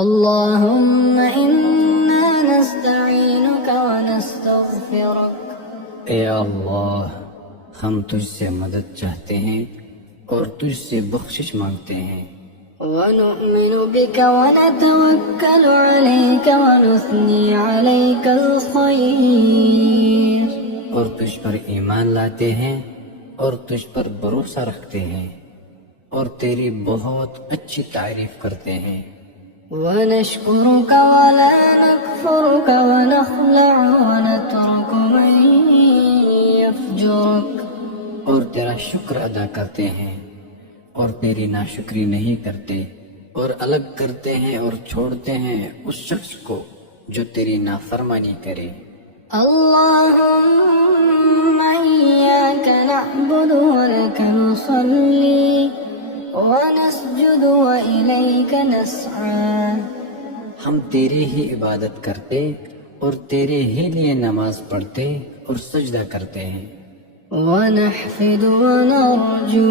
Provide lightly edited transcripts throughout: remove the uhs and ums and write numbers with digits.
اللهم إنا نستعينك ونستغفرك. اے اللہ، ہم تجھ سے مدد چاہتے ہیں اور تجھ سے بخشش مانگتے ہیں، ونؤمن بك ونتوكل عليك ونثني عليك الخير. اور تجھ پر ایمان لاتے ہیں اور تجھ پر بھروسہ رکھتے ہیں اور تیری بہت اچھی تعریف کرتے ہیں. ونشكرك ولا نكفرك ونخلع ونترك من يفجرك. اور تیرا شکر ادا کرتے ہیں اور تیری ناشکری نہیں کرتے، اور الگ کرتے ہیں اور چھوڑتے ہیں اس شخص کو جو تیری نافرمانی کرے. اللهم إياك نعبد ولك نصلي ونسجد وإليك نسعى. ہم تیری ہی عبادت کرتے اور تیرے ہی لیے نماز پڑھتے اور سجدہ کرتے ہیں، ونحفد ونرجو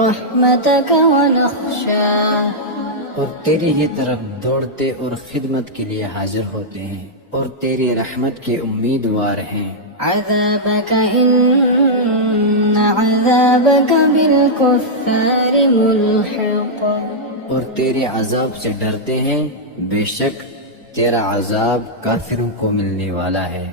رحمتك ونخشى. اور تیری ہی طرف دوڑتے اور خدمت کے لیے حاضر ہوتے ہیں اور تیری رحمت کے امیدوار ہیں. عذابك إن عذابك بالكفار ملحق. اور تیرے عذاب سے ڈرتے ہیں، بے شک تیرا عذاب کافروں کو ملنے والا ہے.